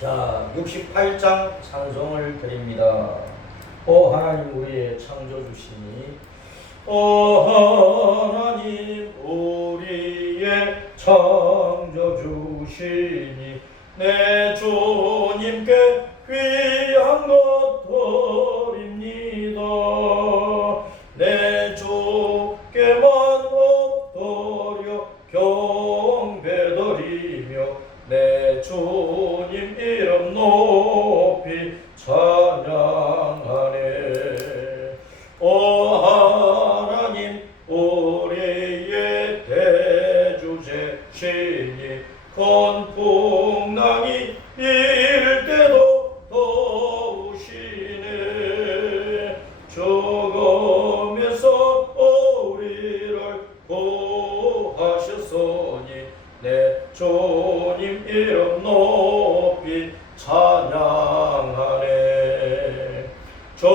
자, 68장 찬송을 드립니다. 오 하나님 우리의 창조주시니, 오 하나님 우리의 창조주시니, 내 주님께 귀한 것 드립니다. 내 주께만 엎드려 경배드리며 내 주님 이름 높이 찬양하네. 오 하나님 우리의 대주제시니, 큰 풍랑이 일 때도 도우시네. 죽음에서 우리를 구하셨으니 내 주님 이름 높이 찬양하네. 주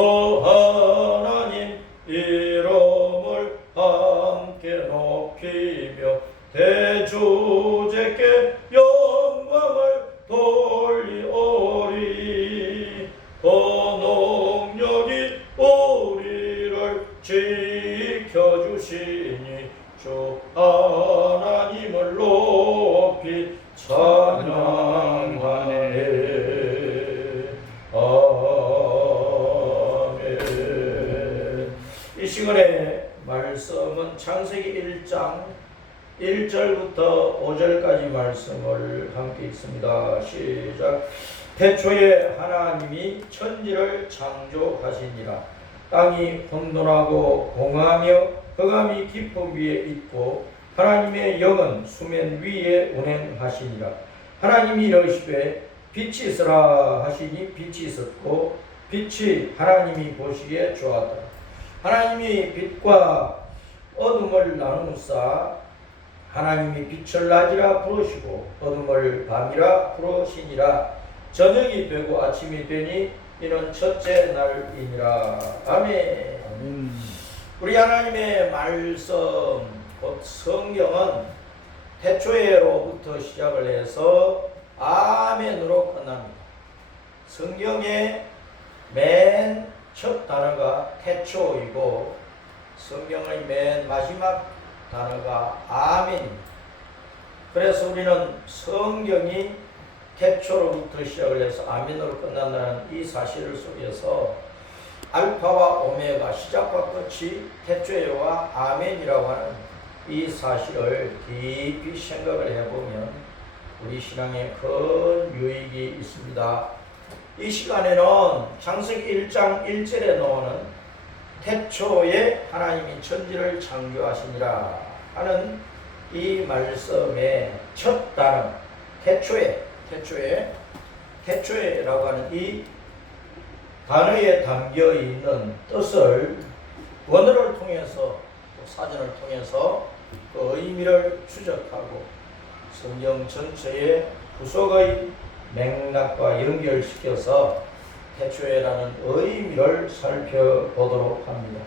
하나님 이름을 함께 높이며 대주제께 영광을 돌리오리. 그 능력이 우리를 지켜주시니 주 하나님을 높이 찬양하네. 아멘. 이 시간에 말씀은 창세기 1장 1절부터 5절까지 말씀을 함께 읽습니다. 시작. 태초에 하나님이 천지를 창조하시니라. 땅이 혼돈하고 공하며 흑암이 깊음 위에 있고 하나님의 영은 수면 위에 운행하시니라. 하나님이 이르시되 빛이 있으라 하시니 빛이 있었고 빛이 하나님이 보시기에 좋았더라. 하나님이 빛과 어둠을 나누사 하나님이 빛을 낮이라 부르시고 어둠을 밤이라 부르시니라. 저녁이 되고 아침이 되니 이는 첫째 날이니라. 아멘. 우리 하나님의 말씀 곧 성경은 태초에로부터 시작을 해서 아멘으로 끝납니다. 성경의 맨 첫 단어가 태초이고 성경의 맨 마지막 단어가 아멘입니다. 그래서 우리는 성경이 태초로부터 시작을 해서 아멘으로 끝난다는 이 사실을 속에서 알파와 오메가 시작과 끝이 태초에와 아멘이라고 하는 이 사실을 깊이 생각을 해보면 우리 신앙에 큰 유익이 있습니다. 이 시간에는 창세기 1장 1절에 나오는 태초에 하나님이 천지를 창조하시니라 하는 이 말씀의 첫 단어 태초에라고 하는 이 단어에 담겨 있는 뜻을 원어를 통해서 사전을 통해서 그 의미를 추적하고 성경 전체의 구속의 맥락과 연결시켜서 태초에라는 의미를 살펴보도록 합니다.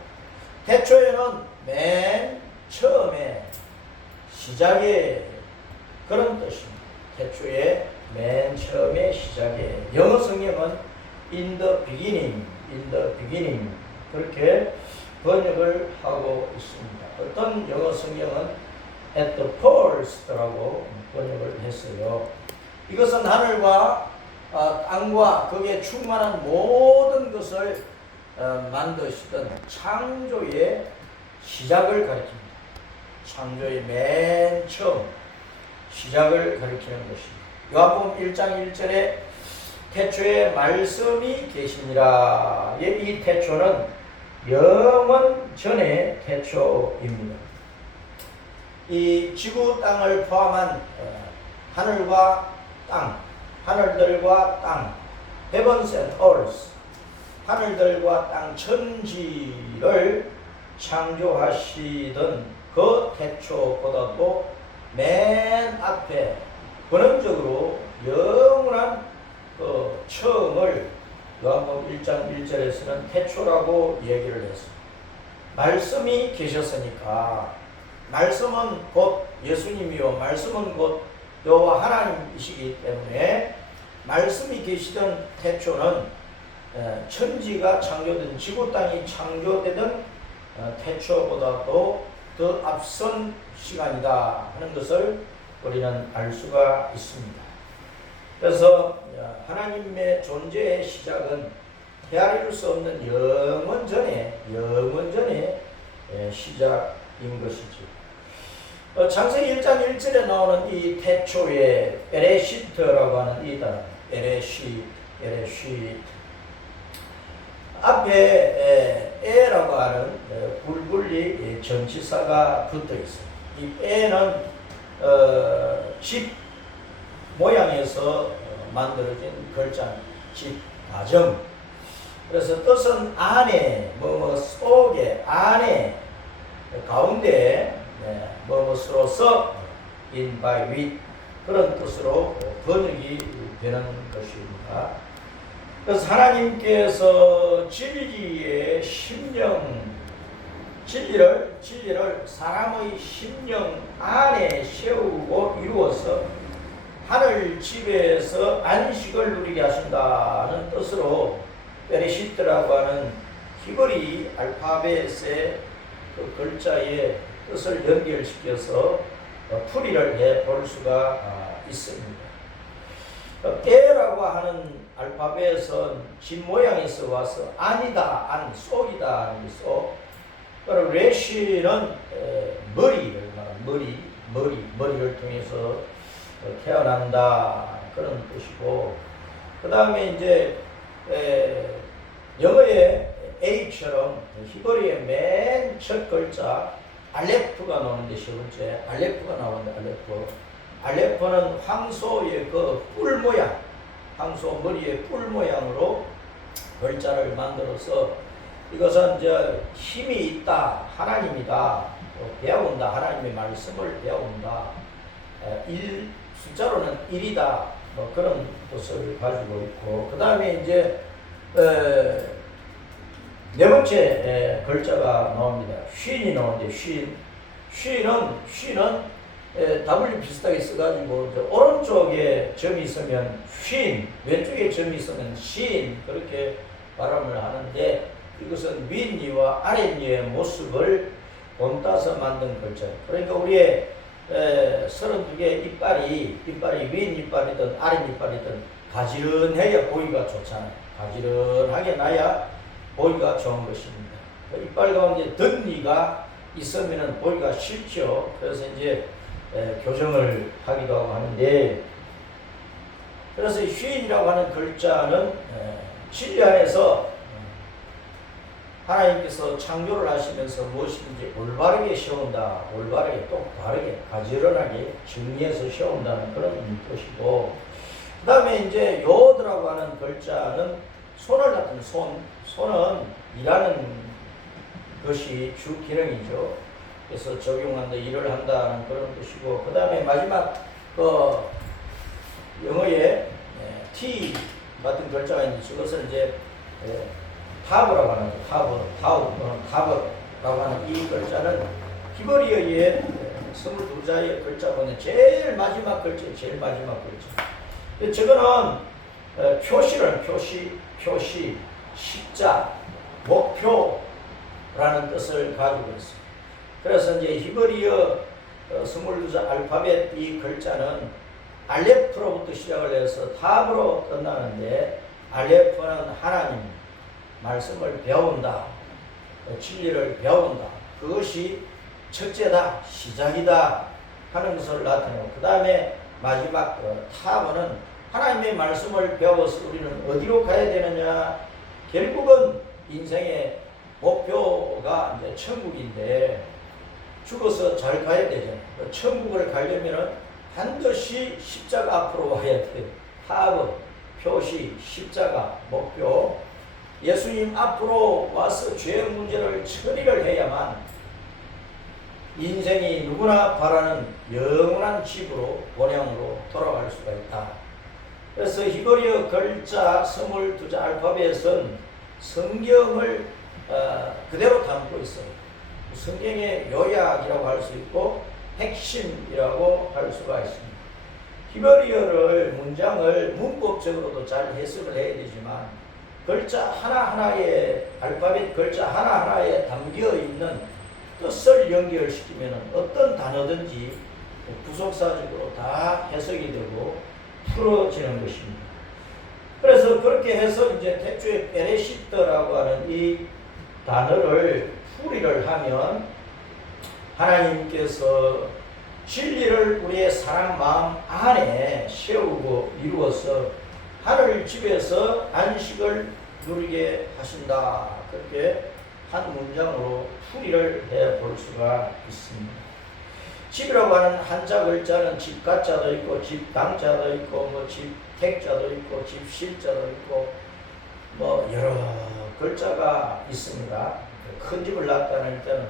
태초에는 맨 처음에 시작에 그런 뜻입니다. 태초에 맨 처음에 시작에 영어 성경은 in the beginning 그렇게 번역을 하고 있습니다. 어떤 영어 성경은 at the first라고 번역을 했어요. 이것은 하늘과 땅과 거기에 충만한 모든 것을 만드시던 창조의 시작을 가리킵니다. 창조의 맨 처음 시작을 가리키는 것입니다. 요한복음 1장 1절에 태초에 말씀이 계시니라. 이 태초는 영원 전의 태초입니다. 이 지구 땅을 포함한 하늘과 땅, 하늘들과 땅, heavens and earth, 하늘들과 땅 천지를 창조하시던 그 태초보다도 맨 앞에 근원적으로 영원한 그 처음을 요한복음 1장 1절에서는 태초라고 얘기를 했습니다. 말씀이 계셨으니까 말씀은 곧 예수님이요 말씀은 곧 여호와 하나님이시기 때문에 말씀이 계시던 태초는 천지가 창조된 지구 땅이 창조되던 태초보다도 더 앞선 시간이다 하는 것을 우리는 알 수가 있습니다. 그래서 하나님의 존재의 시작은 헤아릴 수 없는 영원 전에 시작인 것이지. 창세기 1장 1절에 나오는 이 태초의 에레시트라고 하는 이 단어, 에레시트 앞에 에라고 하는 굴굴리 전치사가 붙어 있어요. 이 에는 집 모양에서 만들어진 글자, 집 가정. 그래서 뜻은 안에, 속에, 안에, 가운데, 무엇으로서 in by with 그런 뜻으로 번역이 되는 것입니다. 그래서 하나님께서 진리의 심령, 진리를 사람의 심령 안에 세우고 이루어서 하늘 집에서 안식을 누리게 하신다는 뜻으로 베레시트라고 하는 히브리 알파벳의 그 글자의 뜻을 연결시켜서 풀이를 해 볼 수가 있습니다. 에라고 하는 알파벳은 집 모양에서 와서 안이다, 안, 속이다 하는 게 속. 그리고 레시는 머리를 말하는 머리를 통해서 태어난다 그런 뜻이고, 그 다음에 이제 영어의 A처럼 히브리의 맨 첫 글자 알레프가 나오는데 세 번째 알레프가 나오는데 알레프는 황소의 그 뿔 모양, 황소 머리의 뿔 모양으로 글자를 만들어서 이것은 이제 힘이 있다, 하나님이다, 배운다, 하나님의 말씀을 배운다, 숫자로는 1이다, 그런 뜻을 가지고 있고, 그 다음에 이제 네 번째 글자가 나옵니다. 쉰이 나오는데 쉰은 W 비슷하게 써가지고 오른쪽에 점이 있으면 쉰, 왼쪽에 점이 있으면 신 그렇게 발음을 하는데, 이것은 윗니와 아랫니의 모습을 본따서 만든 글자. 그러니까 우리의 32개의 이빨이 윗이빨이든 아랫이빨이든 가지런해야 보기가 좋잖아요. 가지런하게 나야 보기가 좋은 것입니다. 이빨 가운데 덧니가 있으면 보기가 쉽죠. 그래서 이제 교정을 하기도 하고 하는데, 그래서 쉰이라고 하는 글자는 진리 안에서 하나님께서 창조를 하시면서 무엇이든지 올바르게 세운다, 올바르게 똑바르게 가지런하게 정리해서 세운다는 그런 뜻이고, 그 다음에 이제 요드라고 하는 글자는 손을 같은 손은 일하는 것이 주 기능이죠. 그래서 적용한다, 일을 한다는 그런 뜻이고, 그 다음에 마지막 영어에 T 같은 글자가 있는데, 그것은 이제 타브라고 하는 타브라고 하는 이 글자는 히브리어의 22자의 글자 보면 제일 마지막 글자. 저거는 표시, 십자, 목표라는 뜻을 가지고 있습니다. 그래서 이제 히브리어 22자 알파벳 이 글자는 알레프로부터 시작을 해서 탑으로 끝나는데, 알레프는 하나님 말씀을 배운다, 진리를 배운다, 그것이 첫째다, 시작이다 하는 것을 나타내고, 그 다음에 마지막 탑은 하나님의 말씀을 배워서 우리는 어디로 가야 되느냐, 결국은 인생의 목표가 이제 천국인데 죽어서 잘 가야 되잖아요. 천국을 가려면 반드시 십자가 앞으로 와야 돼요. 탑, 표시, 십자가, 목표. 예수님 앞으로 와서 죄의 문제를 처리를 해야만 인생이 누구나 바라는 영원한 집으로, 본향으로 돌아갈 수가 있다. 그래서 히브리어 글자 22자 알파벳은 성경을 그대로 담고 있어요. 성경의 요약이라고 할 수 있고 핵심이라고 할 수가 있습니다. 히브리어를 문장을 문법적으로도 잘 해석을 해야 되지만 글자 하나하나에 알파벳 글자 하나하나에 담겨 있는 뜻을 연결시키면 어떤 단어든지 부속사적으로 다 해석이 되고 풀어지는 것입니다. 그래서 그렇게 해서 이제 태초에 베레시트라고 하는 이 단어를 풀이를 하면 하나님께서 진리를 우리의 사랑 마음 안에 세우고 이루어서 하늘 집에서 안식을 누리게 하신다. 그렇게 한 문장으로 풀이를 해 볼 수가 있습니다. 집이라고 하는 한자 글자는 집가자도 있고 집당자도 있고 뭐 집택자도 있고 집실자도 있고 뭐 여러 글자가 있습니다. 큰 집을 나타낼 때는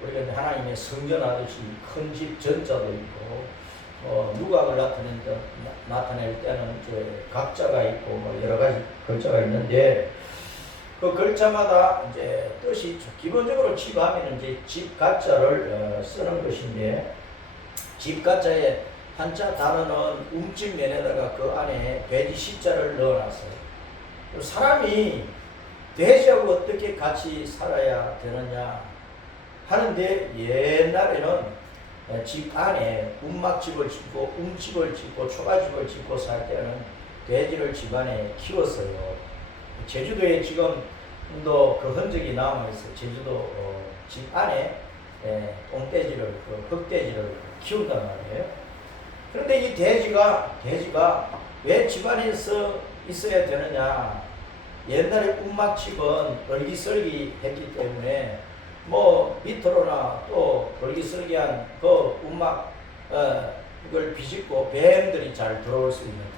우리가 하나님의 성전하듯이 큰 집 전자도 있고 누각을 나타낼 때는 이제 각자가 있고 뭐 여러 가지 글자가 있는데 그 글자마다 이제 뜻이 기본적으로 집하면 이제 집가자를 쓰는 것인데 집가자의 한자 단어는 움집면에다가 그 안에 돼지 시자를 넣어놨어요. 사람이 돼지하고 어떻게 같이 살아야 되느냐 하는데 옛날에는 집 안에 움막집을 짓고 움집을 짓고 초가집을 짓고 살 때는 돼지를 집안에 키웠어요. 제주도에 지금도 그 흔적이 남아있어요. 제주도 집 안에 똥돼지를 흑돼지를 키운단 말이에요. 그런데 이 돼지가 왜 집안에서 있어야 되느냐? 옛날에 움막집은 얼기설기했기 때문에 뭐 밑으로나 또 얼기설기한 그 움막 이걸 비집고 뱀들이 잘 들어올 수 있는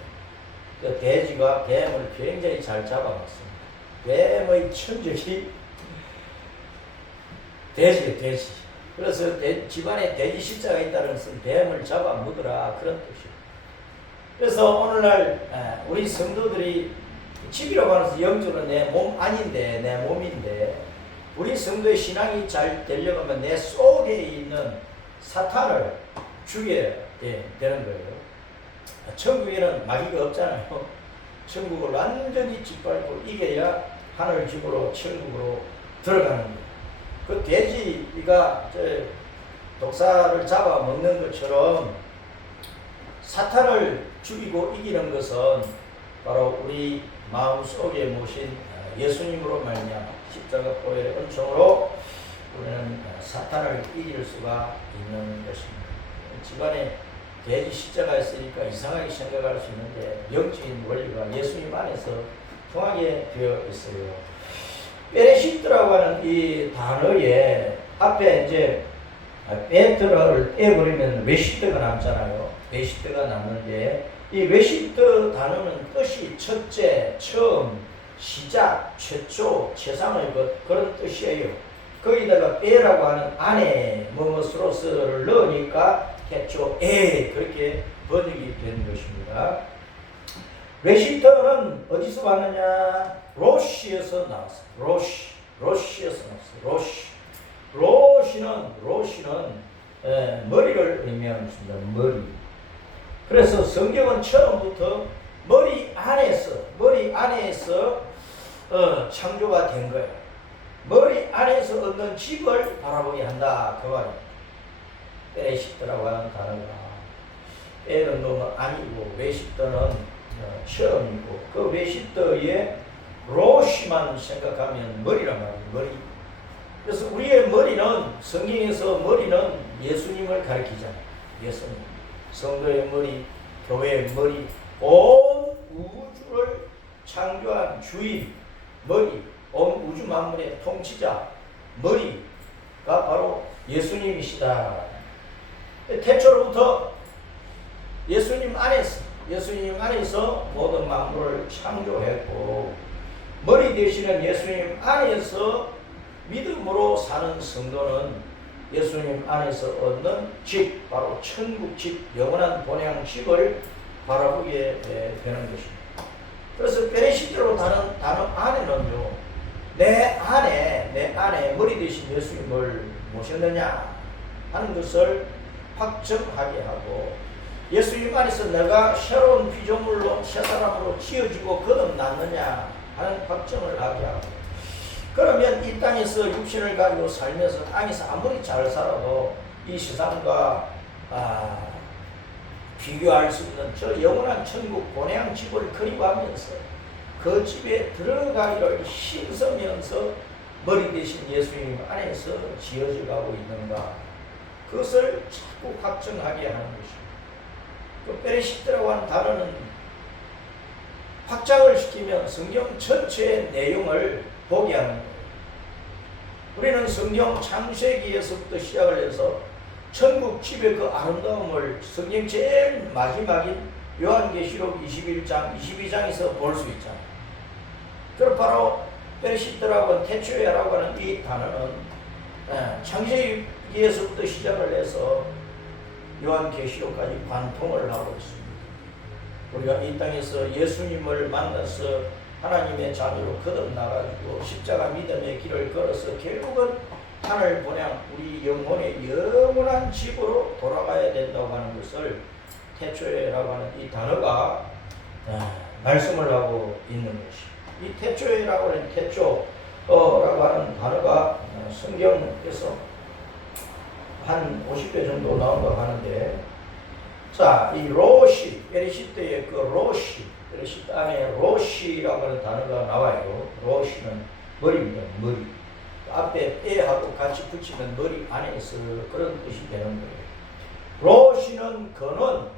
그 돼지가 뱀을 굉장히 잘 잡아먹습니다. 뱀의 천적이 돼지. 그래서 집안에 돼지 시자가 있다는 것은 뱀을 잡아먹으라 그런 뜻이에요. 그래서 오늘날 우리 성도들이 집이라고 하면서 영적으로 내 몸 아닌데 내 몸인데 우리 성도의 신앙이 잘 되려면 내 속에 있는 사탄을 죽여야 되는 거예요. 천국에는 마귀가 없잖아요. 천국을 완전히 짓밟고 이겨야 하늘집으로 천국으로 들어가는 거예요. 그 돼지가 독사를 잡아먹는 것처럼 사탄을 죽이고 이기는 것은 바로 우리 마음속에 모신 예수님으로 말미암아 십자가 보혈의 은총으로 우리는 사탄을 이길 수가 있는 것입니다. 집안에 돼지 십자가 있으니까 이상하게 생각할 수 있는데 영적인 원리가 예수님 안에서 통하게 되어 있어요. 베레시트라고 하는 이 단어에 앞에 이제 베트를 떼버리면 외시트가 남잖아요. 외시트가 남는데 이 외시트 단어는 뜻이 첫째, 처음, 시작, 최초, 최상의 것 그런 뜻이에요. 거기다가 베라고 하는 안에 뭐뭐스로스를 넣으니까 태초에 그렇게 번역이 된 것입니다. 외시트는 어디서 왔느냐? 로시에서 나왔어요. 로시에서 나왔어요. 로시는 머리를 의미하는 것입니다. 머리. 그래서 성경은 처음부터 머리 안에서 창조가 된 거예요. 머리 안에서 얻는 집을 바라보게 한다. 그 말이에요. 베레시트라고 하는 단어가 에는 너무 아니고 외시트는 처음이고 그 외시트의 로시만 생각하면 머리란 말이에요. 머리. 그래서 우리의 머리는 성경에서 머리는 예수님을 가리키잖아요. 예수님. 성도의 머리, 교회의 머리, 온 우주를 창조한 주인, 머리, 온 우주 만물의 통치자, 머리가 바로 예수님이시다. 태초로부터 예수님 안에서 모든 만물을 창조했고 머리 되시는 예수님 안에서 믿음으로 사는 성도는 예수님 안에서 얻는 집, 바로 천국집, 영원한 본향집을 바라보게 되는 것입니다. 그래서 베레시트로 단어 안에는요, 내 안에 머리 되신 예수님을 모셨느냐 하는 것을 확정하게 하고 예수님 안에서 내가 새로운 피조물로 새 사람으로 지어지고 거듭났느냐 하는 확정을 하게 하고, 그러면 이 땅에서 육신을 가지고 살면서 땅에서 아무리 잘 살아도 이 세상과 비교할 수 있는 저 영원한 천국 본향 집을 그리워하면서 그 집에 들어가기를 힘쓰면서 머리 대신 예수님 안에서 지어져 가고 있는가, 그것을 자꾸 확정하게 하는 것입니다. 그 베레시트라고 하는 단어는 확장을 시키면 성경 전체의 내용을 보게 하는 거예요. 우리는 성경 창세기에서부터 시작을 해서 천국 집의 그 아름다움을 성경 제일 마지막인 요한계시록 21장, 22장에서 볼 수 있잖아요. 그럼 바로 베레시트라고 하는 태초에라고 하는 이 단어는 창세기에서부터 시작을 해서 요한계시록까지 관통을 하고 있습니다. 우리가 이 땅에서 예수님을 만나서 하나님의 자녀로 거듭나가지고 십자가 믿음의 길을 걸어서 결국은 하늘 본향 우리 영혼의 영원한 집으로 돌아가야 된다고 하는 것을 태초에라고 하는 이 단어가 말씀을 하고 있는 것입니다. 이 태초에라고 하는 태초라고 하는 단어가 성경에서 한 50개 정도 나온다고 하는데, 자, 이 로시, 베레시트의 그 로시, 베레시트 안에 로시라고 하는 단어가 나와요. 로시는 머리입니다. 머리. 앞에 에하고 같이 붙이면 머리 안에서 그런 뜻이 되는 거예요. 로시는 근원,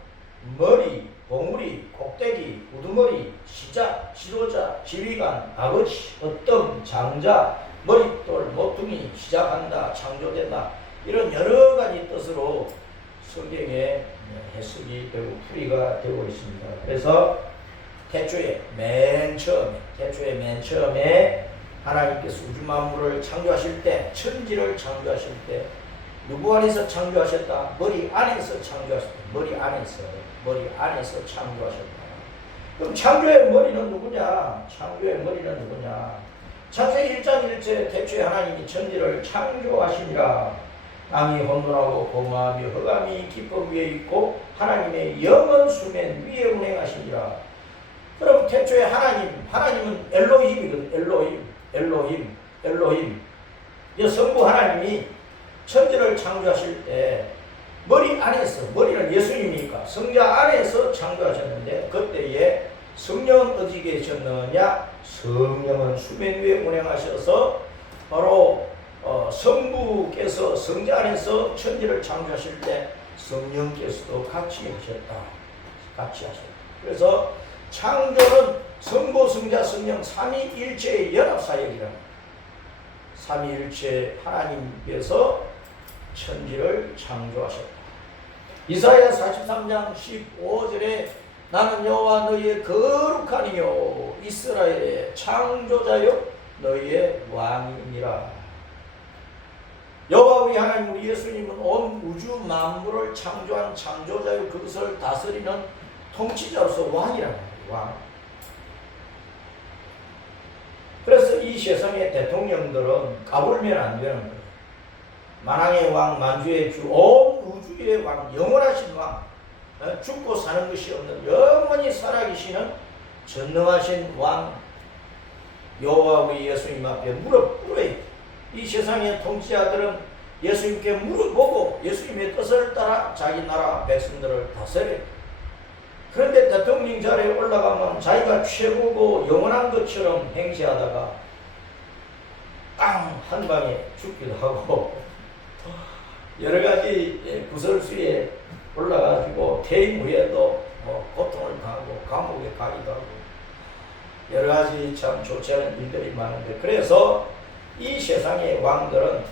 머리, 봉우리, 꼭대기, 우두머리, 시작, 지도자, 지휘관, 아버지, 어떤, 장자, 머릿돌, 모퉁이, 시작한다, 창조된다, 이런 여러 가지 뜻으로 성경에 해석이 되고 풀이가 되고 있습니다. 그래서 태초에 맨 처음에 하나님께서 우주 만물을 창조하실 때, 천지를 창조하실 때 누구 안에서 창조하셨다? 머리 안에서 창조하셨다. 머리 안에서 창조하셨다. 그럼 창조의 머리는 누구냐? 창세기 1장 1절 태초에 하나님이 천지를 창조하시니라. 땅이 혼돈하고 공허하며 흑암이 깊음 위에 있고 하나님의 영은 수면 위에 운행하시니라. 그럼 태초에 하나님은 엘로힘이거든. 엘로힘. 이 성부 하나님이 천지를 창조하실 때 머리 안에서, 머리는 예수님이니까 성자 안에서 창조하셨는데, 그때에 성령은 어디 계셨느냐? 성령은 수면 위에 운행하셔서 바로 성부께서 성자 안에서 천지를 창조하실 때 성령께서도 같이 하셨다. 그래서 창조는 성부, 성자, 성령 삼위일체의 연합사역이라는, 삼위일체 하나님께서 천지를 창조하셨다. 이사야 43장 15절에 나는 여호와 너희의 거룩하니요 이스라엘의 창조자요 너희의 왕이니라. 여호와 우리 하나님 우리 예수님은 온 우주 만물을 창조한 창조자요 그것을 다스리는 통치자로서 왕이라는 거예요. 왕. 그래서 이 세상의 대통령들은 까불면 안 되는 거예요. 만왕의 왕, 만주의 주, 온 우주의 왕, 영원하신 왕, 죽고 사는 것이 없는 영원히 살아계시는 전능하신 왕 여호와 우리 예수님 앞에 무릎 꿇어요. 이 세상의 통치자들은 예수님께 무릎 보고 예수님의 뜻을 따라 자기 나라 백성들을 다스려요. 그런데 대통령 자리에 올라가면 자기가 최고고 영원한 것처럼 행세하다가 한 방에 죽기도 하고 여러 가지 구설수에 올라가지고 퇴임 후에도 고통을 당하고 감옥에 가기도 하고 여러 가지 참 좋지 않은 일들이 많은데, 그래서 이 세상의 왕들은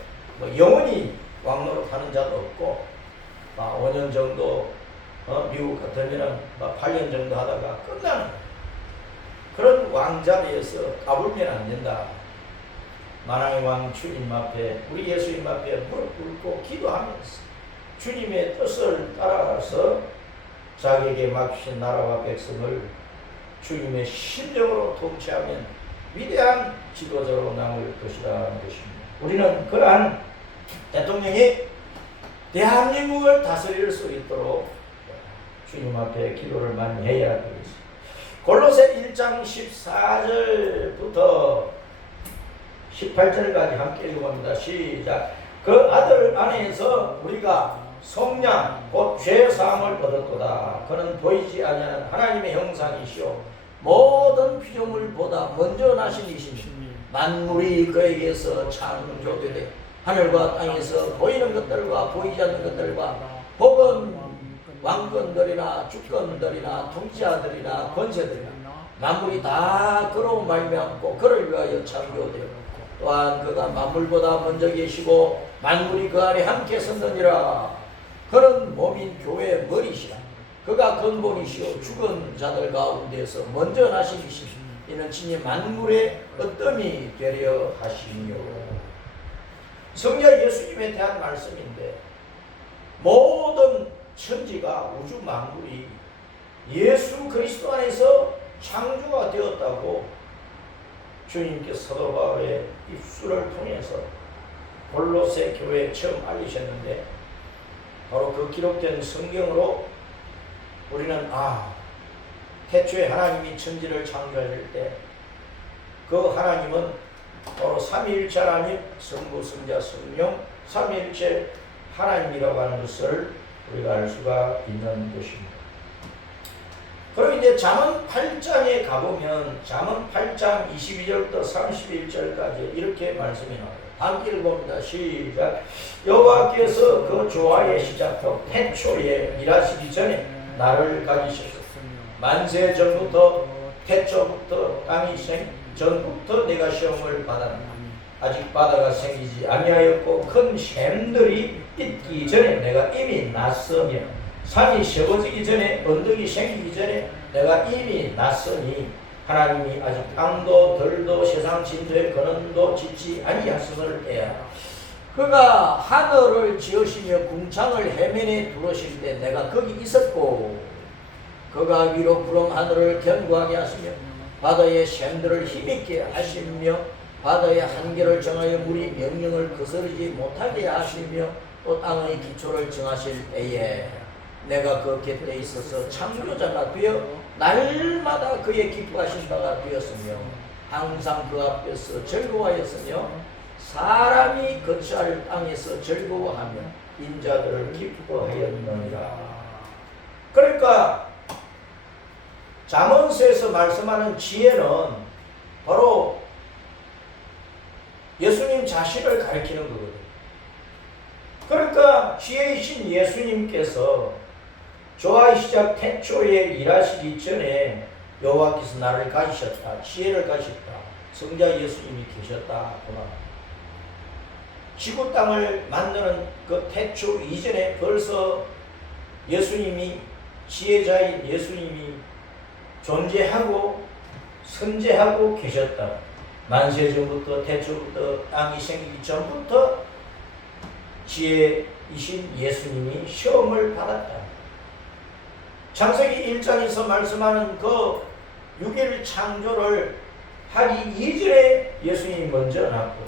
영원히 왕노릇 하는 자도 없고 5년 정도 미국 같으면 8년 정도 하다가 끝나는 그런 왕자리에서 까불면 안 된다. 만왕의 왕 주님 앞에 우리 예수님 앞에 무릎 꿇고 기도하면서 주님의 뜻을 따라서 자기에게 맡기신 나라와 백성을 주님의 심정으로 통치하면 위대한 지도자로 남을 것이라는 것입니다. 우리는 그러한 대통령이 대한민국을 다스릴 수 있도록 주님 앞에 기도를 많이 해야 되겠습니다. 골로새 1장 14절부터 18절까지 함께 읽어봅니다. 시작. 그 아들 안에서 우리가 성량 곧 죄사함을 얻었도다. 그는 보이지 아니하는 하나님의 형상이시오 모든 피조물보다 먼저 나신 이시니 만물이 그에게서 창조되되 하늘과 땅에서 보이는 것들과 보이지 않는 것들과 혹은 왕권들이나 주권들이나 통치자들이나 권세들이나 만물이 다 그로 말미암고 그를 위하여 창조되었고 또한 그가 만물보다 먼저 계시고 만물이 그 안에 함께 섰느니라. 그는 몸인 교회의 머리시라. 그가 근본이시오 죽은 자들 가운데서 먼저 나시기시니 이는 친히 만물의 어뜸이 되려 하시며. 성자 예수님에 대한 말씀인데 모든 천지가 우주 만물이 예수 그리스도 안에서 창조가 되었다고 주님께서 사도 바울의 입술을 통해서 골로새 교회에 처음 알리셨는데 바로 그 기록된 성경으로 우리는 태초에 하나님이 천지를 창조하실 때 그 하나님은 바로 삼위일체 하나님, 성부, 성자, 성령, 삼위일체 하나님이라고 하는 것을 우리가 알 수가 있는 것입니다. 그리고 이제 잠언 8장에 가보면 잠언 8장 22절부터 31절까지 이렇게 말씀이 나와요. 함께 읽어봅니다. 시작. 여호와께서 그 조화의 시작부터 태초에 일하시기 전에 나를 가지셨소. 만세 전부터 태초부터 땅이 생 전부터 내가 시험을 받았나. 아직 바다가 생기지 아니하였고 큰 샘들이 있기 전에 내가 이미 났으며 산이 세워지기 전에 언덕이 생기기 전에 내가 이미 났으니 하나님이 아직 땅도 들도 세상 진도의 근원도 짓지 아니하였음을 때야. 그가 하늘을 지으시며 궁창을 해면에 두르실 때 내가 거기 있었고 그가 위로 구름 하늘을 견고하게 하시며 바다의 샘들을 힘있게 하시며 바다의 한계를 정하여 물이 명령을 거스르지 못하게 하시며 또 땅의 기초를 정하실 때에 내가 그 곁에 있어서 창조자가 되어 날마다 그의 기뻐하신 바가 되었으며 항상 그 앞에서 즐거워하였으며 사람이 거처할 땅에서 즐거워하며 인자들을 기뻐하였느니라. 그러니까 잠언서에서 말씀하는 지혜는 바로 예수님 자신을 가리키는 거거든요. 그러니까 지혜이신 예수님께서 조화의 시작 태초에 일하시기 전에 여호와께서 나를 가지셨다. 지혜를 가지셨다. 성자 예수님이 계셨다. 지구 땅을 만드는 그 태초 이전에 벌써 예수님이 지혜자인 예수님이 존재하고 선재하고 계셨다. 만세 전부터 태초부터 땅이 생기기 전부터 지혜이신 예수님이 시험을 받았다. 창세기 1장에서 말씀하는 그 6일 창조를 하기 이전에 예수님이 먼저 났고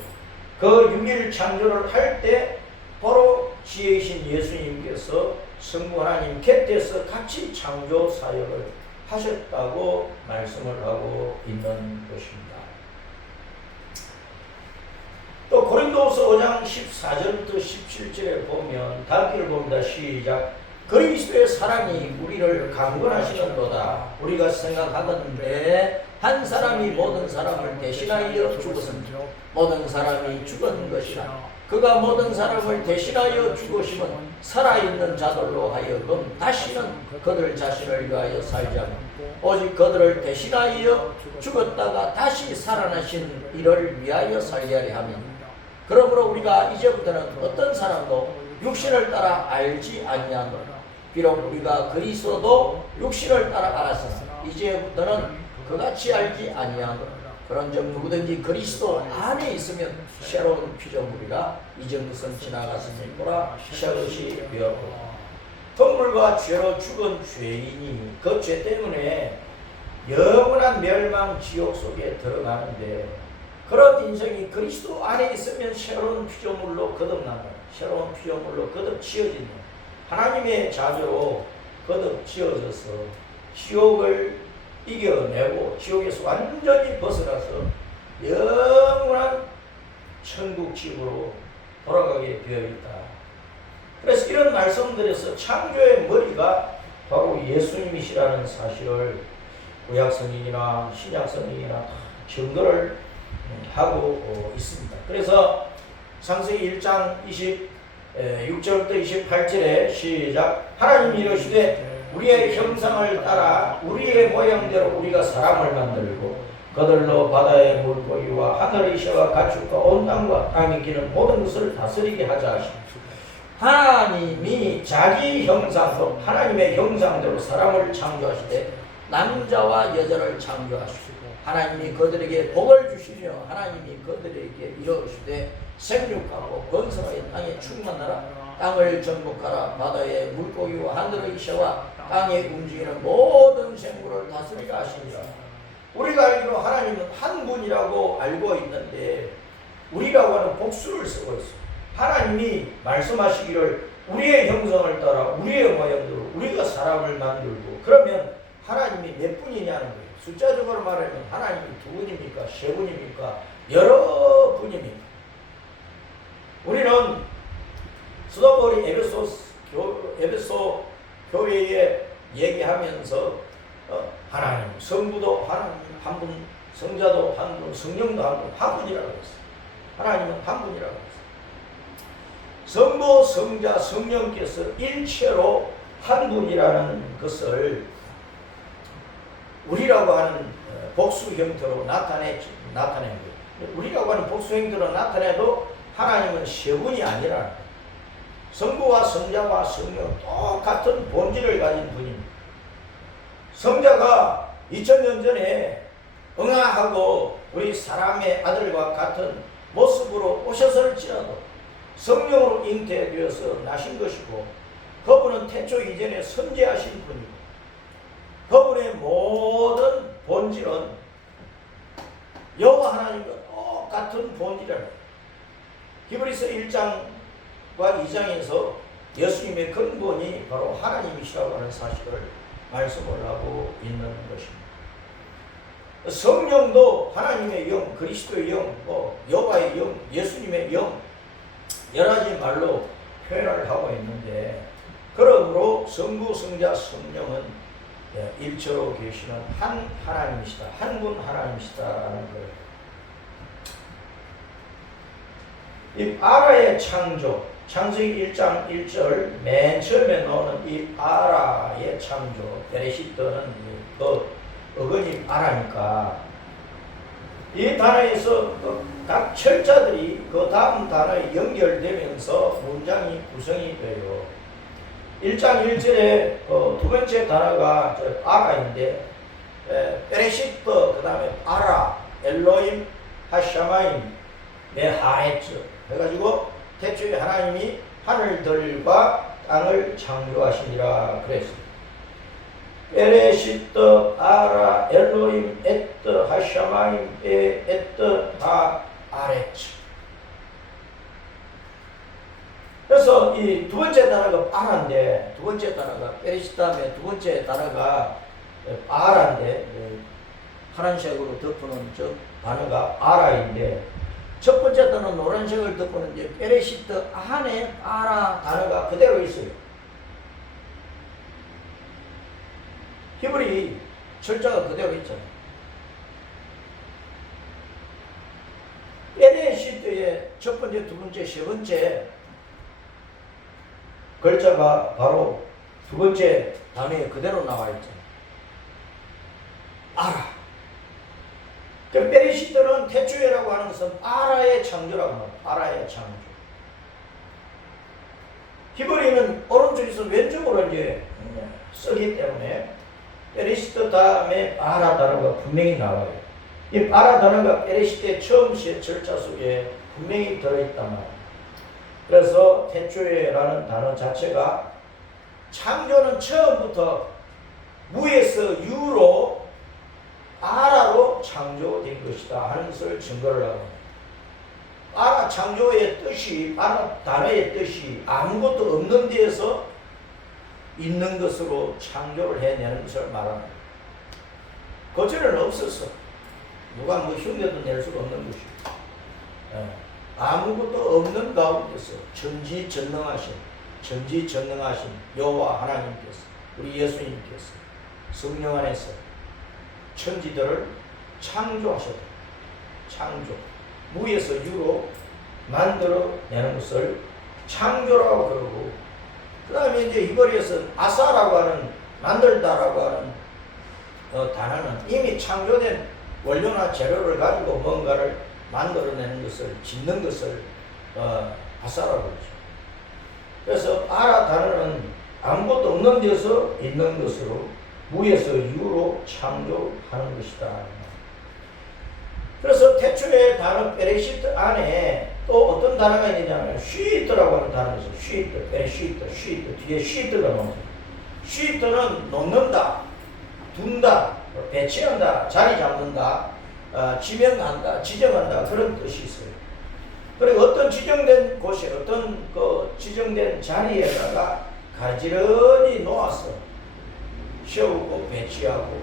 그 6일 창조를 할 때 바로 지혜이신 예수님께서 성부 하나님 곁에서 같이 창조 사역을 하셨다고 말씀을 하고 있는 것입니다. 또 고린도후서 5장 14절부터 17절에 보면 다음기를 봅니다. 시작. 그리스도의 사랑이 우리를 강권하시는도다. 우리가 생각하건대 한 사람이 모든 사람을 대신하여 죽었으니 모든 사람이 죽은 것이라. 그가 모든 사람을 대신하여 죽으심은 살아있는 자들로 하여금 다시는 그들 자신을 위하여 살지 않고 오직 그들을 대신하여 죽었다가 다시 살아나신 이를 위하여 살게 하려 함이니라. 그러므로 우리가 이제부터는 어떤 사람도 육신을 따라 알지 아니하노라. 비록 우리가 그리스도도 육신을 따라 알았으나 이제부터는 그같이 알지 아니하노라. 그런즉 누구든지 그리스도 안에 있으면 새로운 피조물이라. 이전 것은 지나갔으니 보라 새 것이 되었고. 동물과 죄로 죽은 죄인이 그 죄 때문에 영원한 멸망 지옥 속에 들어가는데 그런 인생이 그리스도 안에 있으면 새로운 피조물로 거듭나는 새로운 피조물로 거듭 지어지는 하나님의 자녀로 그 거듭 지어져서 지옥을 이겨내고 지옥에서 완전히 벗어나서 영원한 천국 집으로 돌아가게 되어 있다. 그래서 이런 말씀들에서 창조의 머리가 바로 예수님이시라는 사실을 구약 성경이나 신약 성경이나 다 증거를 하고 있습니다. 그래서 창세기 1장 26절부터 28절에 시작. 하나님이 이르시되 우리의 형상을 따라 우리의 모양대로 우리가 사람을 만들고 그들로 바다의 물고기와 하늘의 새와 가축과 온 땅과 땅에 기는 모든 것을 다스리게 하자 하시고, 하나님이 자기 형상으로 하나님의 형상대로 사람을 창조하시되 남자와 여자를 창조하시고 하나님이 그들에게 복을 주시며 하나님이 그들에게 이르시되 생육하고 번성하여 땅에 충만하라. 땅을 정복하라. 바다의 물고기와 하늘의 새와 땅에 움직이는 모든 생물을 다스리라 하시니라. 우리가 알기로 하나님은 한 분이라고 알고 있는데 우리라고 하는 복수를 쓰고 있어요. 하나님이 말씀하시기를 우리의 형상을 따라 우리의 모양대로 우리가 사람을 만들고, 그러면 하나님이 몇 분이냐는 거예요. 숫자적으로 말하면 하나님이 두 분입니까? 세 분입니까? 여러 분입니까? 우리는 스도벌이 에베소 교회에 얘기하면서 하나님, 성부도 하나님 한 분, 성자도 한 분, 성령도 한 분, 한 분이라고 했어요. 하나님은 한 분이라고 했어요. 성부, 성자, 성령께서 일체로 한 분이라는 것을 우리라고 하는 복수 형태로 나타낸 거예요. 우리라고 하는 복수 형태로 나타내도 하나님은 세 분이 아니라 성부와 성자와 성령 똑같은 본질을 가진 분입니다. 성자가 2000년 전에 응아하고 우리 사람의 아들과 같은 모습으로 오셨을지라도 성령으로 잉태되어서 나신 것이고, 그분은 태초 이전에 선지하신 분이고, 그분의 모든 본질은 여호와 하나님과 똑같은 본질이라는 거예요. 히브리서 1장과 2장에서 예수님의 근본이 바로 하나님이시라고 하는 사실을 말씀을 하고 있는 것입니다. 성령도 하나님의 영, 그리스도의 영, 여호와의 영, 예수님의 영, 여러 가지 말로 표현을 하고 있는데, 그러므로 성부, 성자, 성령은 일체로 계시는 한 하나님이시다, 한 분 하나님이시다라는 거예요. 이 아라의 창조, 창세기 1장 1절 맨 처음에 나오는 이 아라의 창조, 베레시트는 그 어근이 아라니까 이 단어에서 각 철자들이 그 다음 단어에 연결되면서 문장이 구성이 돼요. 1장 1절에 두 번째 단어가 아라인데, 베레시트, 그 다음에 아라, 엘로임, 하샤마임, 메하레츠 해가지고 태초에 하나님이 하늘들과 땅을 창조하시니라 그랬습니다. 베레시트, 아라, 엘로임, 에트, 하샤마임, 에트, 하아레츠. 그래서 이 두 번째 단어가 아라인데, 두 번째 단어가 베레시트 다음에 두 번째 단어가 아라인데, 파란색으로 덮는 저 단어가 아라인데, 첫 번째 단어 노란색을 덮는 이제 베레시트 안에 아라 단어가 그대로 있어요. 히브리 철자가 그대로 있잖아요. 베레시트의 첫 번째, 두 번째, 세 번째 글자가 바로 두 번째 단어에 그대로 나와 있잖아요. 아라. 베레시트는 태초에라고 하는 것은 아라의 창조라고 합니다. 아라의 창조. 히브리는 오른쪽에서 왼쪽으로 이제 쓰기 때문에 베레시트 다음에 아라 단어가 분명히 나와요. 이 아라 단어가 베레시트의 처음 세 절자 속에 분명히 들어있단 말이에요. 그래서 태초에라는 단어 자체가 창조는 처음부터 무에서 유로 아라로 창조된 것이다 하는 것을 증거를 하고, 아라 창조의 뜻이, 아라 단어의 뜻이 아무것도 없는 데에서 있는 것으로 창조를 해내는 것을 말합니다. 그전에는 없었어. 누가 뭐 흉내도 낼 수가 없는 것이고, 아무것도 없는 가운데서 전지전능하신 여호와 하나님께서, 우리 예수님께서 성령 안에서 천지들을 창조하셨다. 창조, 무에서 유로 만들어내는 것을 창조라고 그러고, 그 다음에 이제 히브리어에서 아사라고 하는, 만들다라고 하는 단어는 이미 창조된 원료나 재료를 가지고 뭔가를 만들어내는 것을, 짓는 것을 아사라고 그러죠. 그래서 아라 단어는 아무것도 없는 데서 있는 것으로, 무에서 유로 창조하는 것이다. 그래서 태초의 단어 베레시트 안에 또 어떤 단어가 있느냐면 쉬트라고 하는 단어가 있어요. 쉬트, 베레시트, 뒤에 쉬트가 나옵니다. 쉬트는 놓는다, 둔다, 배치한다, 자리 잡는다, 지정한다 그런 뜻이 있어요. 그리고 어떤 지정된 곳에, 어떤 그 지정된 자리에다가 가지런히 놓아서 세우고 배치하고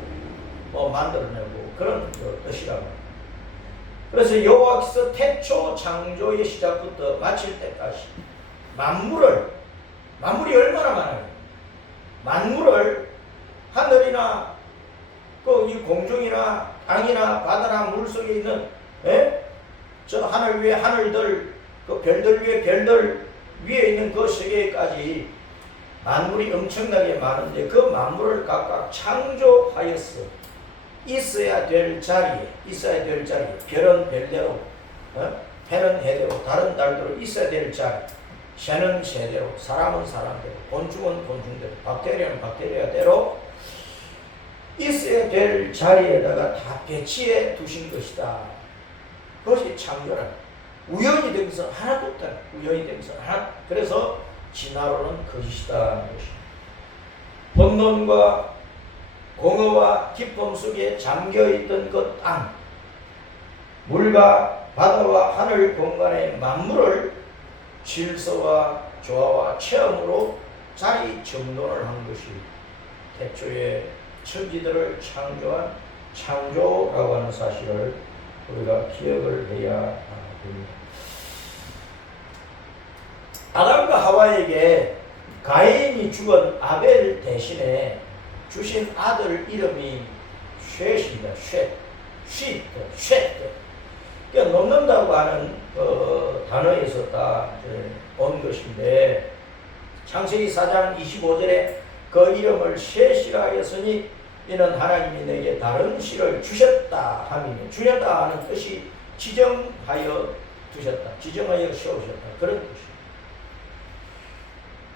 만들어내고 그런 뜻이라고 합니다. 그래서 여호와께서 태초 창조의 시작부터 마칠 때까지 만물이 얼마나 많아요. 만물을 하늘이나 이 공중이나 땅이나 바다나 물속에 있는 저 하늘 위에 하늘들, 그 별들 위에 별들 위에 있는 그 세계까지 만물이 엄청나게 많은데 그 만물을 각각 창조하였어. 있어야 될 자리에, 별은 별대로, 해는 해대로, 다른 달대로 있어야 될 자리, 새는 새대로, 사람은 사람대로, 곤충은 곤충대로, 박테리아는 박테리아대로 있어야 될 자리에다가 다 배치해 두신 것이다. 그것이 창조란, 우연이 된 것은 하나도 없다. 우연이 된 것은 하나. 그래서 진화론은 거짓이다. 본론과 공허와 기쁨 속에 잠겨있던 그 땅, 물과 바다와 하늘 공간의 만물을 질서와 조화와 체험으로 자리 정돈을 한 것이 태초에 천지들을 창조한 창조라고 하는 사실을 우리가 기억을 해야 됩니다. 아담과 하와에게 가인이 죽은 아벨 대신에 주신 아들 이름이 셋입니다. 셋. 그러니까 놓는다고 하는 단어에서 다 온 것인데, 창세기 4장 25절에 그 이름을 셋이라 하였으니 이는 하나님이 내게 다른 씨를 주셨다 함이니, 주셨다 하는 뜻이 지정하여 두셨다, 지정하여 세우셨다 그런 뜻이에요.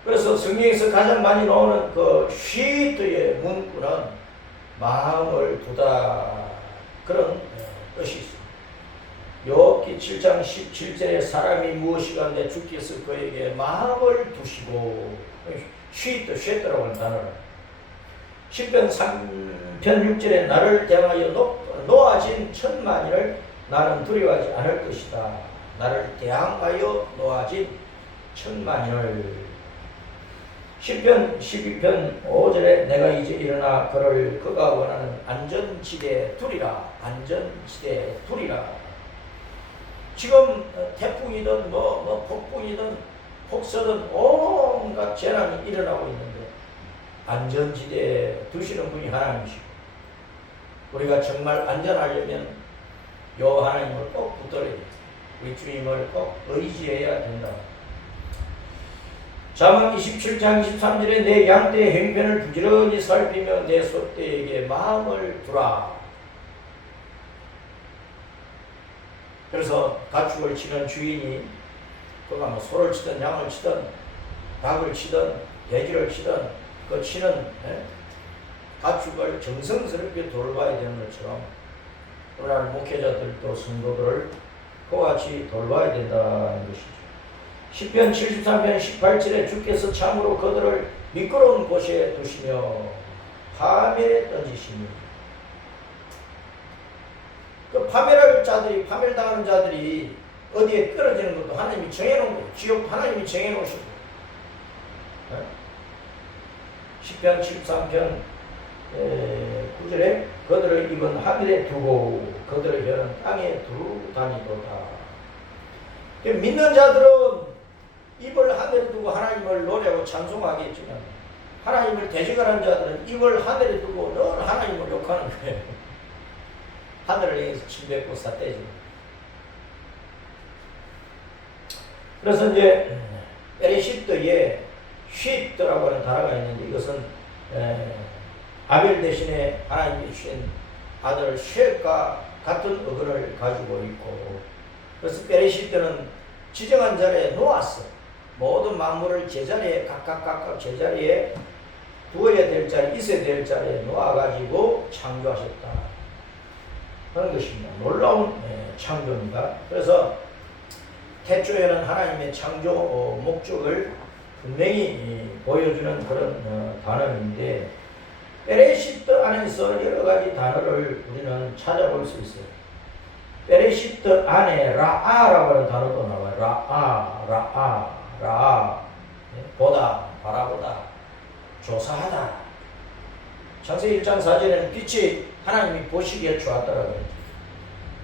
그래서 성경에서 가장 많이 나오는 그 쉬트의 문구는 마음을 두다 그런 뜻이 있습니다. 욥기 7장 17절에 사람이 무엇이간데 주께서 그에게 마음을 두시고, 쉬트라고 하는 단어를, 시편 3편 6절에 나를 대하여 놓아진 천만인을 나는 두려워하지 않을 것이다. 나를 대항하여 놓아진 천만인을. 시편 12편 5절에 내가 이제 일어나 그를 그가 원하는 안전지대에 두리라. 지금 태풍이든 폭풍이든 폭설은 온갖 재난이 일어나고 있는데 안전지대에 두시는 분이 하나님이시고, 우리가 정말 안전하려면 요 하나님을 꼭 붙들어야 돼. 우리 주님을 꼭 의지해야 된다. 잠언 27장 23절에 내 양떼의 행편을 부지런히 살피며 내 소떼에게 마음을 두라. 그래서 가축을 치는 주인이 그가 뭐 소를 치든 양을 치든 닭을 치든 돼지를 치든 그 치는 가축을 정성스럽게 돌봐야 되는 것처럼 오늘 목회자들도 성도들을 그와 같이 돌봐야 된다는 것이죠. 시편 73편 18절에 주께서 참으로 그들을 미끄러운 곳에 두시며 파멸에 던지시니, 그 파멸당하는 자들이 어디에 떨어지는 것도 하나님이 정해놓은 거예요. 지옥도 하나님이 정해놓으신 거예요. 시편 73편 9절에 그들의 입은 하늘에 두고 그들의 혀는 땅에 두루 다니도다. 믿는 자들은 입을 하늘에 두고 하나님을 노래하고 찬송하겠지만 하나님을 대적하는 자들은 입을 하늘에 두고 늘 하나님을 욕하는 거예요. 하늘을 향해서 침뱉고 삿대지. 그래서 이제 베레시트에 쉿라고 하는 단어가 있는데 이것은 아벨 대신에 하나님이 주신 아들 쉐과 같은 어근을 가지고 있고, 그래서 베레시트는 지정한 자리에 놓았어. 모든 만물을 제자리에 각각 제자리에 두어야 될 자리, 있어야 될 자리에 놓아가지고 창조하셨다 하는 것입니다. 놀라운 창조입니다. 그래서 태초에는 하나님의 창조 목적을 분명히 보여주는 그런 단어인데, 베레시트 안에서 여러 가지 단어를 우리는 찾아볼 수 있어요. 베레시트 안에 라아라고 하는 단어도 나와요. 라아, 보다, 바라보다, 조사하다. 창세기 1장 4절에는 빛이 하나님이 보시기에 좋았다라고 했죠.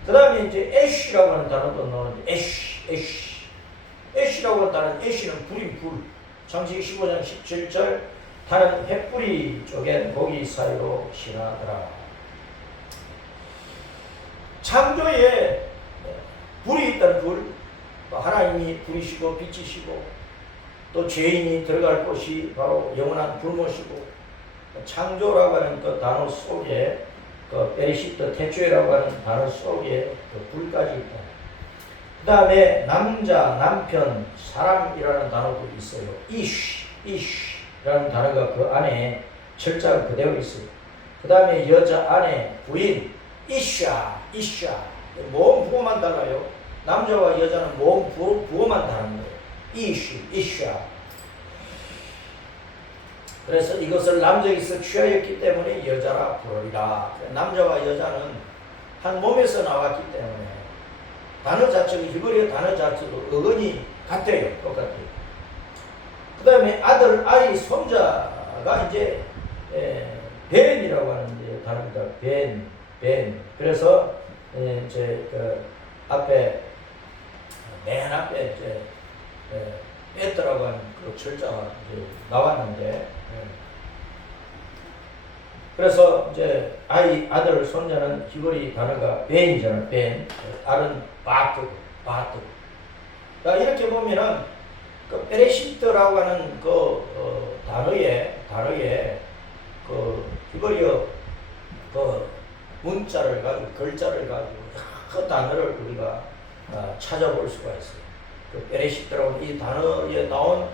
그 다음에 이제 애쉬라고 하는 단어도 나오는데, 애쉬라고 하는 단어는, 애쉬는 불인 불. 창세기 15장 17절, 다른 횃불이 쪼갠 고기 사이로 지나더라. 창조에 불이 있다는 불, 하나님이 불이시고 빛이시고, 또 죄인이 들어갈 곳이 바로 영원한 불못이고, 창조라고 하는 그 단어 속에 그 베레시트 태초에라고 하는 단어 속에 그 불까지 있다. 그 다음에 남자, 남편, 사람이라는 단어도 있어요. 이쉬라는 단어가 그 안에 철자가 그대로 있어요. 그 다음에 여자 안에 부인, 이샤. 모음 부호만 달라요. 남자와 여자는 모음 부호만 다른 거예요. 이샤. 그래서 이것을 남자에게서 취하였기 때문에 여자라 부르리라. 남자와 여자는 한 몸에서 나왔기 때문에 단어 자체가, 히브리어 단어 자체도 어근이 같아요. 똑같아요. 그 다음에 아들, 아이, 손자가 이제 벤이라고 하는데 단어입니다. 벤. 그래서 이제 그 앞에 맨 앞에 이제 에트라고 하는 그 철자가 이제 나왔는데, 그래서 이제 아들, 손자는 히브리 단어가 벤이잖아요. 벤. 알은 바트. 이렇게 보면은 그 베레시트라고 하는 그 단어에 그 히브리어 그 문자를 가지고, 글자를 가지고 그 단어를 우리가 찾아볼 수가 있어요. 그 베레시트라고 이 단어에 나온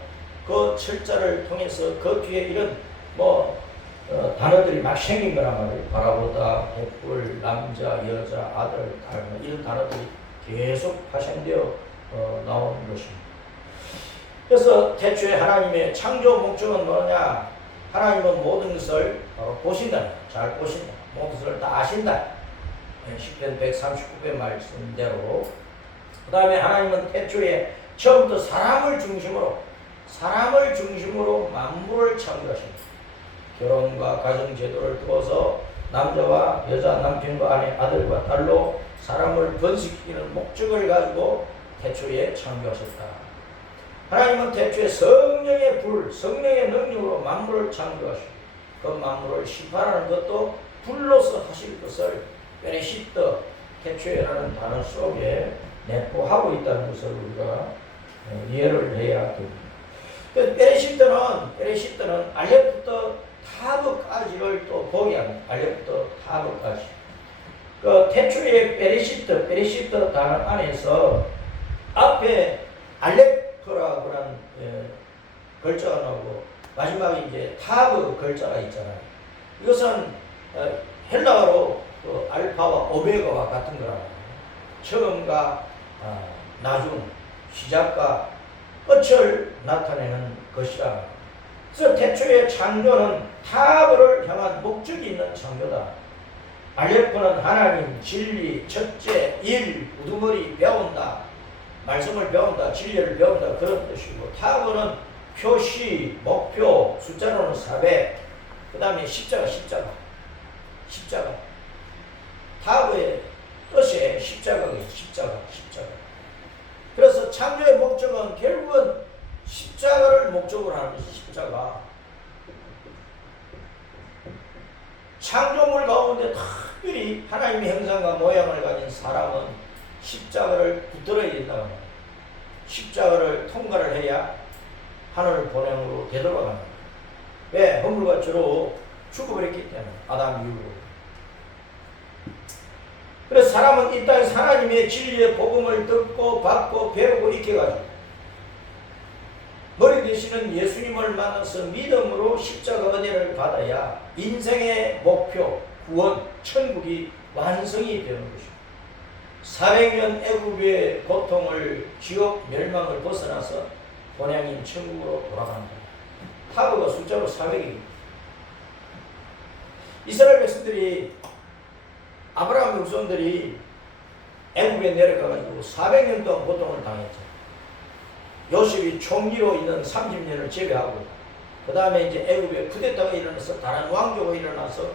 그 철자를 통해서 그 뒤에 이런 단어들이 막 생긴 거란 말이에요. 바라보다, 횃불, 남자, 여자, 아들, 딸, 이런 단어들이 계속 파생되어 나오는 것입니다. 그래서 태초에 하나님의 창조 목적은 뭐냐? 하나님은 모든 것을 보신다. 잘 보신다. 모든 것을 다 아신다. 시편 139편 말씀대로. 그 다음에 하나님은 태초에 처음부터 사람을 중심으로 만물을 창조하십니다. 결혼과 가정제도를 두어서 남자와 여자, 남편과 아내, 아들과 딸로 사람을 번식시키는 목적을 가지고 태초에 창조하셨다. 하나님은 태초에 성령의 불, 성령의 능력으로 만물을 창조하시고 그 만물을 심판하는 것도 불로서 하실 것을 베레시트, 태초에라는 단어 속에 내포하고 있다는 것을 우리가 이해를 해야 됩니다. 베레시트는 알렙부터 타브까지를 또 보게 합니다. 알렙부터 타브까지. 그 태초에 베레시트 단어 안에서 앞에 알렙프라고 하는 글자가 나오고 마지막에 이제 타브 글자가 있잖아요. 이것은 헬라어로 알파와 오메가와 같은 거라. 처음과 나중, 시작과 끝을 나타내는 것이라. 그래서 태초의 창조는 타브를 향한 목적이 있는 창조다. 알레프는 하나님, 진리, 첫째, 일, 우두머리 배운다. 말씀을 배운다. 진리를 배운다. 그런 뜻이고, 타브는 표시, 목표, 숫자로는 400, 그 다음에 십자가. 타브의 뜻이 십자가예요. 십자가. 그래서 창조의 목적은 결국은 십자가를 목적으로 하는 것이 십자가. 창조물 가운데 특별히 하나님의 형상과 모양을 가진 사람은 십자가를 붙들어야 된다고 합니다. 십자가를 통과를 해야 하늘 본향으로 되돌아가는 거예요. 왜? 허물과 죄로 죽어버렸기 때문에 아담 이후로. 그래서 사람은 이 땅에서 하나님의 진리의 복음을 듣고 받고 배우고 익혀가지고 머리 되시는 예수님을 만나서 믿음으로 십자가 은혜를 받아야 인생의 목표, 구원, 천국이 완성이 되는 것입니다. 400년 애굽의 고통을, 지옥 멸망을 벗어나서 본향인 천국으로 돌아간다. 타브가 숫자로 400입니다. 이스라엘 백성들이, 아브라함 후손들이 애굽에 내려가가지고 400년 동안 고통을 당했죠. 요셉이 총리로 있는 30년을 제외하고, 그 다음에 이제 애굽에 쿠데타가 일어나서 다른 왕조가 일어나서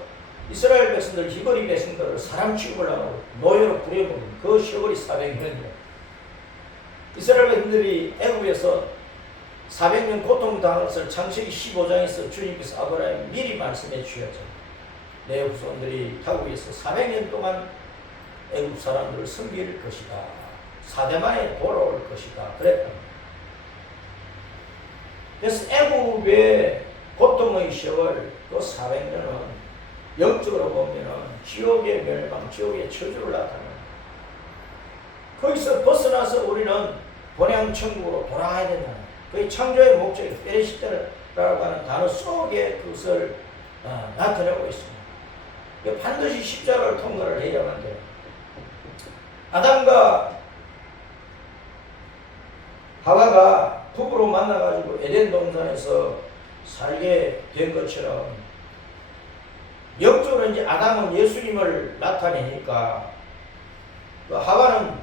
이스라엘 백성들, 히브리 백성들을 사람 취급을 하고 노예로 부려먹은 그 세월이 400년이에요. 이스라엘 백성들이 애굽에서 400년 고통당한 것을 창세기 15장에서 주님께서 아브라함에 미리 말씀해 주셨죠. 내 후손들이 타국에서 400년 동안 애굽 사람들을 섬길 것이다. 4대 만에 돌아올 것이다. 그랬답니다. 그래서 애굽의 고통의 세월, 그 400년은 영적으로 보면은 지옥의 멸망, 지옥의 저주를 나타내는 거기서 벗어나서 우리는 본향 천국으로 돌아가야 된다. 그게 창조의 목적이 베레시트라고 하는 단어 속에 그것을 나타내고 있습니다. 반드시 십자가를 통과를 해야만 돼요. 아담과 하와가 부부로 만나가지고 에덴 동산에서 살게 된 것처럼 영적으로 이제 아담은 예수님을 나타내니까 그 하와는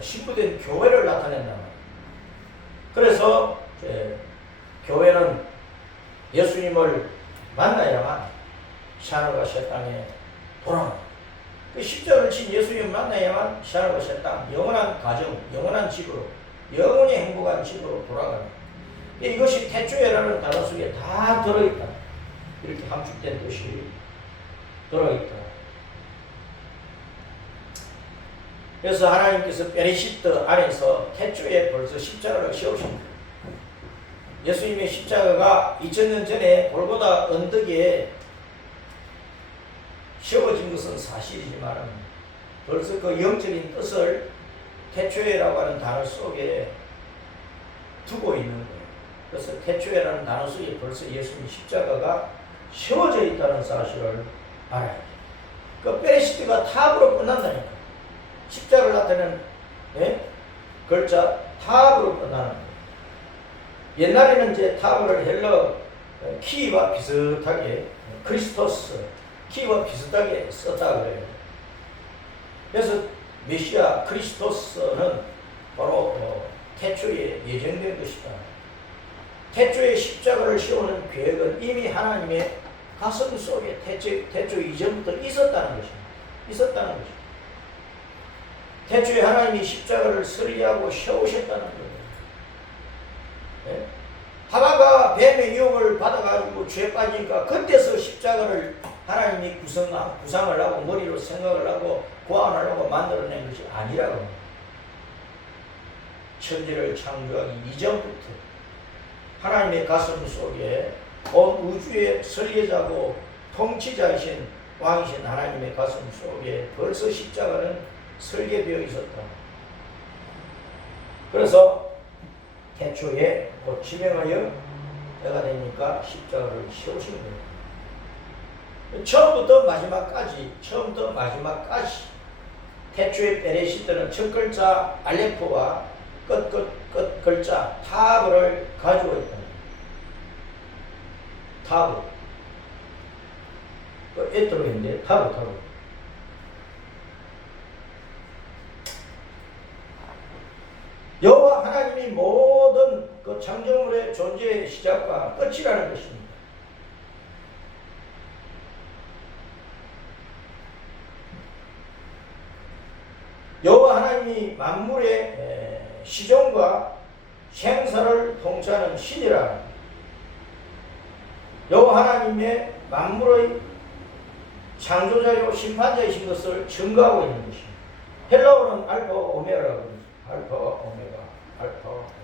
신부된 교회를 나타낸단 말이에요. 그래서 교회는 예수님을 만나야만 샤넬과 새 땅에 돌아옵니다. 그 십자가를 친 예수님을 만나야만 샤넬과 새 땅, 영원한 가정, 영원한 집으로, 영원히 행복한 집으로 돌아가는. 이것이 태초에라는 단어 속에 다 들어있다. 이렇게 함축된 뜻이 들어있다. 그래서 하나님께서 베레시트 안에서 태초에 벌써 십자가를 세우십니다. 예수님의 십자가가 2000년 전에 골고다 언덕에 세워진 것은 사실이지만 벌써 그 영적인 뜻을 태초에라고 하는 단어 속에 두고 있는 거예요. 그래서 태초에라는 단어 속에 벌써 예수님 십자가가 세워져 있다는 사실을 알아야 돼요. 그 베레시트가 탑으로 끝난다니까. 십자가를 나타내는 글자 탑으로 끝나는 거예요. 옛날에는 이제 탑을 헬러 키와 비슷하게 크리스토스 키와 비슷하게 썼다 그래요. 그래서 메시아 크리스토스는 바로 태초에 예정된 것이다. 태초에 십자가를 세우는 계획은 이미 하나님의 가슴 속에 태초 이전부터 있었다는 것입니다. 태초에 하나님이 십자가를 설계하고 세우셨다는 거예요. 네? 하와가 뱀의 유혹을 받아가지고 죄 빠지니까 그때서 십자가를 하나님이 구상을 하고 머리로 생각을 하고 고안을 하고 만들어낸 것이 아니라고 합니다. 천지를 창조하기 이전부터 하나님의 가슴 속에 온 우주의 설계자고 통치자이신 왕이신 하나님의 가슴 속에 벌써 십자가는 설계되어 있었다. 그래서 태초에 지명하여 때가 되니까 십자가를 세우신 거예요. 처음부터 마지막까지 태초의 베레시트는 첫 글자 알레프와 끝 글자 타브를 가지고 있다. 타브. 에 들어있는데 타브. 여호와 하나님이 모든 그 창조물의 존재의 시작과 끝이라는 것입니다. 여호와 하나님이 만물의 시종과 생사를 통치하는 신이라. 여호와 하나님의 만물의 창조자요 심판자이신 것을 증거하고 있는 것입니다. 헬라어는 알파 오메가라고 합니다. 알파 오메가, 알파 오메가.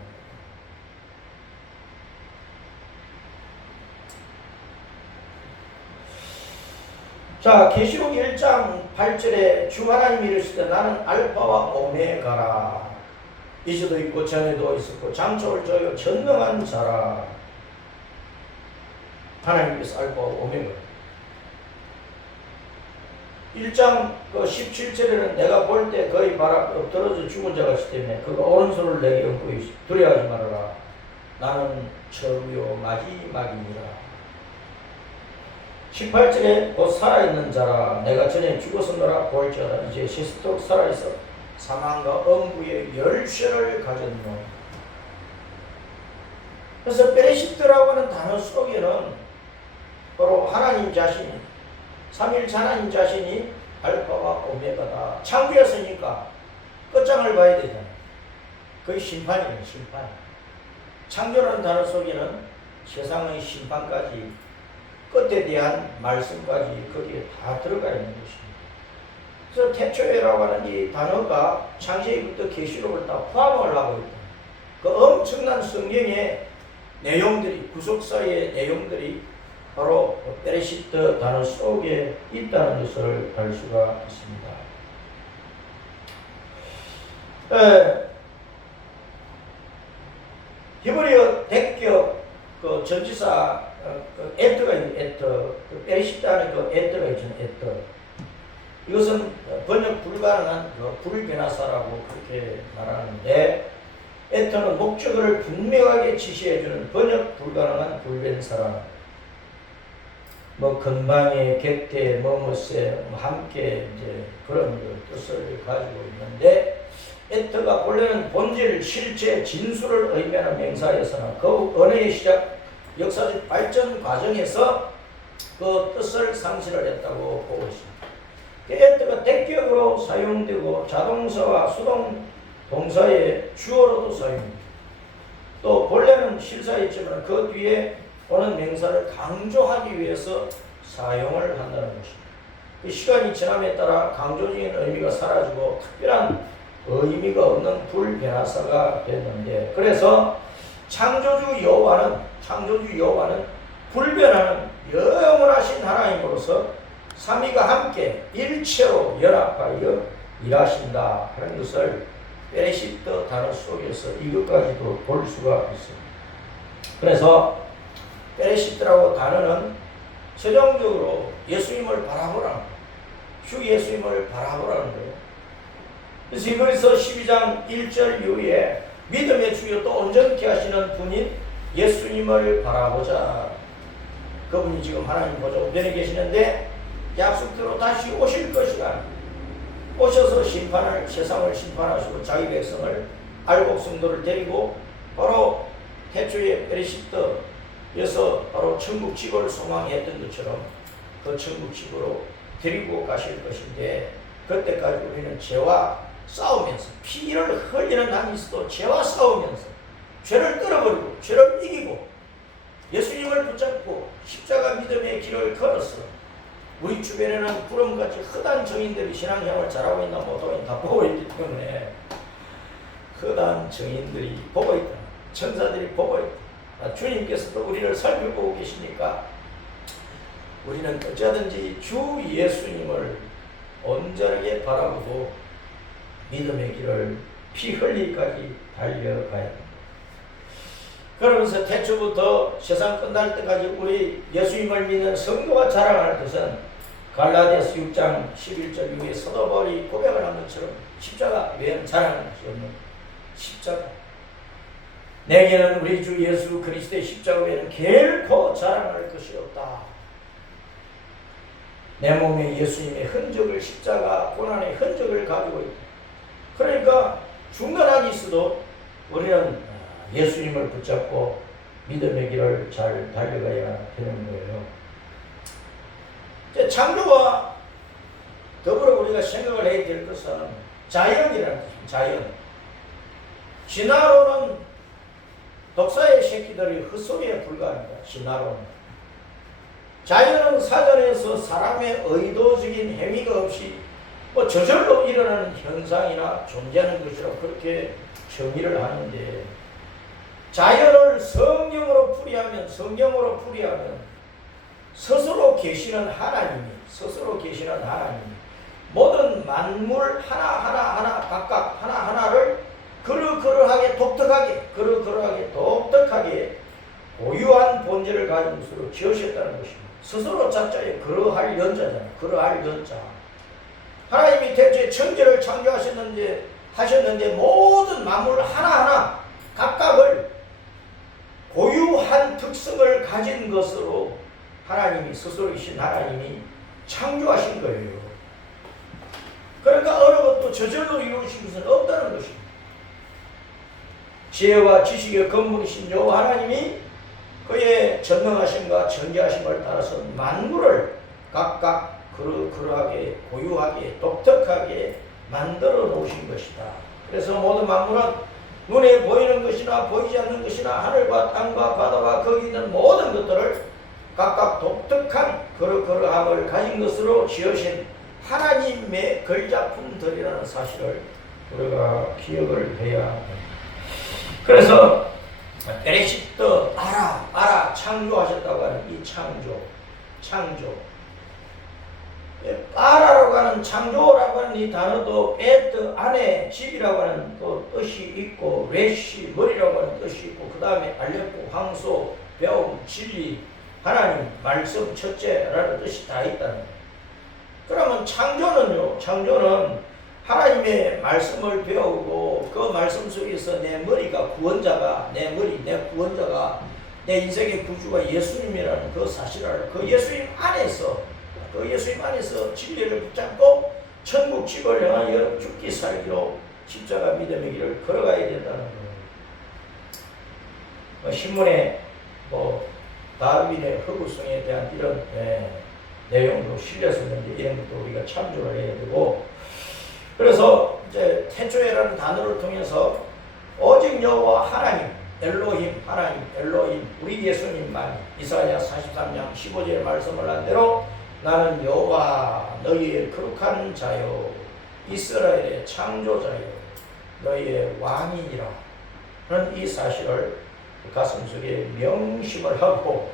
자, 계시록 1장 8절에 주 하나님이 이르시되 나는 알파와 오메가라. 이제도 있고 전에도 있었고 장초를 저요 전능한 자라. 하나님께서 알파와 오메가. 1장 17절에는 내가 볼 때 거의 발 앞에 엎드러져 죽은 자가 있기 때문에 그가 오른손을 내게 얹고 두려워하지 말아라. 나는 처음이요 마지막이니라. 18절에 곧 살아있는 자라. 내가 전에 죽었으므라 볼지어다 이제 시스토록 살아있어 사망과 엄부의 열쇠를 가졌노. 그래서 베레시트라고 하는 단어 속에는 바로 하나님 자신이, 삼일체 하나님 자신이 알파와 오메가다. 창조였으니까 끝장을 봐야 되잖아요. 그게 심판이에요. 심판. 창조라는 단어 속에는 세상의 심판까지, 끝에 대한 말씀까지 거기에 다 들어가 있는 것입니다. 그래서 태초에라고 하는 이 단어가 창세기부터 계시록을 다 포함을 하고 있다. 그 엄청난 성경의 내용들이, 구속사의 내용들이 바로 베레시트 단어 속에 있다는 것을 알 수가 있습니다. 히브리어 대격 그 전치사 에트가 있는 에트, 베레시트 안에 그 에트가 있잖아요. 에트. 이것은 번역 불가능한 불변화사라고 그렇게 말하는데, 에트는 목적어를 분명하게 지시해주는 번역 불가능한 불변사라. 뭐 근방에, 객태, 뭐뭐세, 함께 이제 그런 뜻을 가지고 있는데, 에트가 본래는 본질, 실제, 진술을 의미하는 명사에서는 그 언어의 시작, 역사적 발전 과정에서 그 뜻을 상실을 했다고 보고 있습니다. 에트가 대격으로 사용되고 자동사와 수동 동사의 주어로도 사용됩니다. 또 본래는 실사였지만 그 뒤에 오는 명사를 강조하기 위해서 사용을 한다는 것입니다. 그 시간이 지남에 따라 강조적인 의미가 사라지고 특별한 의미가 없는 불변화사가 됐는데, 그래서 창조주 여호와는 불변하는 영원하신 하나님으로서 삼위가 함께 일체로 연합하여 일하신다 하는 것을 베레시트 단어 속에서 이것까지도 볼 수가 있습니다. 그래서 베레시트라고 단어는 최종적으로 예수님을 바라보라는 거예요. 주 예수님을 바라보라는 거예요. 그래서 이거에서 12장 1절 이후에 믿음의 주요 또 온전케 하시는 분인 예수님을 바라보자. 그분이 지금 하나님 보좌 우편에 계시는데 약속대로 다시 오실 것이라. 오셔서 세상을 심판하시고 자기 백성을, 알곡 성도를 데리고 바로 태초에 베레시트에서 바로 천국 지구를 소망했던 것처럼 그 천국 지구로 데리고 가실 것인데, 그때까지 우리는 죄와 싸우면서, 피를 흘리는 한이 있어도 죄와 싸우면서 죄를 끌어버리고 죄를 이기고 예수님을 붙잡고 십자가 믿음의 길을 걸어서 우리 주변에는 구름같이 흑한 정인들이 신앙생활을 잘하고 있나 못하고 다 보고 있기 때문에, 흑한 정인들이 보고 있다. 천사들이 보고 있다. 주님께서도 우리를 살펴보고 계시니까 우리는 어쩌든지 주 예수님을 온전하게 바라보고 믿음의 길을 피 흘리기까지 달려가야 합니다. 그러면서 태초부터 세상 끝날 때까지 우리 예수님을 믿는 성도가 자랑할 것은 갈라디아서 6장 11절 이후에 사도 바울이 고백을 한 것처럼 십자가 외에는 자랑할 것이 없는 십자가. 내게는 우리 주 예수 그리스도의 십자가 외에는 결코 자랑할 것이 없다. 내 몸에 예수님의 흔적을, 십자가 고난의 흔적을 가지고 있다. 그러니까 중간한이 있어도 우리는 예수님을 붙잡고 믿음의 길을 잘 달려가야 되는 거예요. 창조와 더불어 우리가 생각을 해야 될 것은 자연이라는 뜻입니다. 자연. 진화론은 독사의 새끼들이 헛소리에 불과합니다. 진화론은. 자연은 사전에서 사람의 의도적인 행위가 없이 저절로 일어나는 현상이나 존재하는 것이라고 그렇게 정의를 하는데, 자연을 성경으로 풀이하면 스스로 계시는 하나님이 모든 만물 하나하나 각각 하나하나를 그러하게 독특하게 고유한 본질을 가진 것으로 지으셨다는 것입니다. 스스로 자자에 그러할 연자잖아요. 그러할 연자. 하나님이 대체 천지를 창조하셨는데 모든 만물 하나하나 각각을 고유한 특성을 가진 것으로 하나님이 스스로이신 하나님이 창조하신 거예요. 그러니까 어느 것도 저절로 이루어진 것은 없다는 것입니다. 지혜와 지식의 근본이신 여호와 하나님이 그의 전능하심과 전지하심을 따라서 만물을 각각 그러하게 고유하게 독특하게 만들어 놓으신 것이다. 그래서 모든 만물은 눈에 보이는 것이나 보이지 않는 것이나 하늘과 땅과 바다와 거기 있는 모든 것들을 각각 독특한 그러함을 가진 것으로 지으신 하나님의 걸작품들이라는 사실을 우리가 기억을 해야 합니다. 그래서 베레시트 알아 창조하셨다고 하는 이 창조 알아라고 하는 창조라고 하는 이 단어도 베트 안에 집이라고 하는 또 뜻이 있고, 레시 머리라고 하는 뜻이 있고, 그 다음에 알레포 황소 배움 진리 하나님 말씀 첫째라는 뜻이 다 있다는 거예요. 그러면 창조는 하나님의 말씀을 배우고 그 말씀 속에서 내 구원자가 내 인생의 구주가 예수님이라는 그 사실을 그 예수님 안에서 진리를 붙잡고 천국 집을 향하여 죽기 살기로 십자가 믿음의 길을 걸어가야 된다는 거예요. 신문에 다윈의 허구성에 대한 이런 내용도 실렸었는데 이런 것도 우리가 참조를 해야 되고, 그래서 이제 태초에라는 단어를 통해서 오직 여호와 하나님 엘로힘 우리 예수님만 이사야 43장 15절의 말씀을 한 대로 나는 여호와 너희의 거룩한 자요 이스라엘의 창조자요 너희의 왕이니라 하는 이 사실을 가슴속에 명심을 하고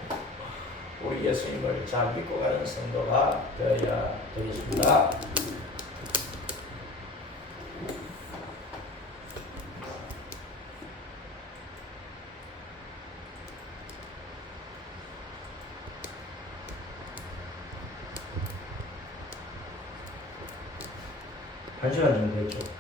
우리 예수님을 잘 믿고 가는 성도가 되어야 되겠습니다. 한 시간 정도 됐죠.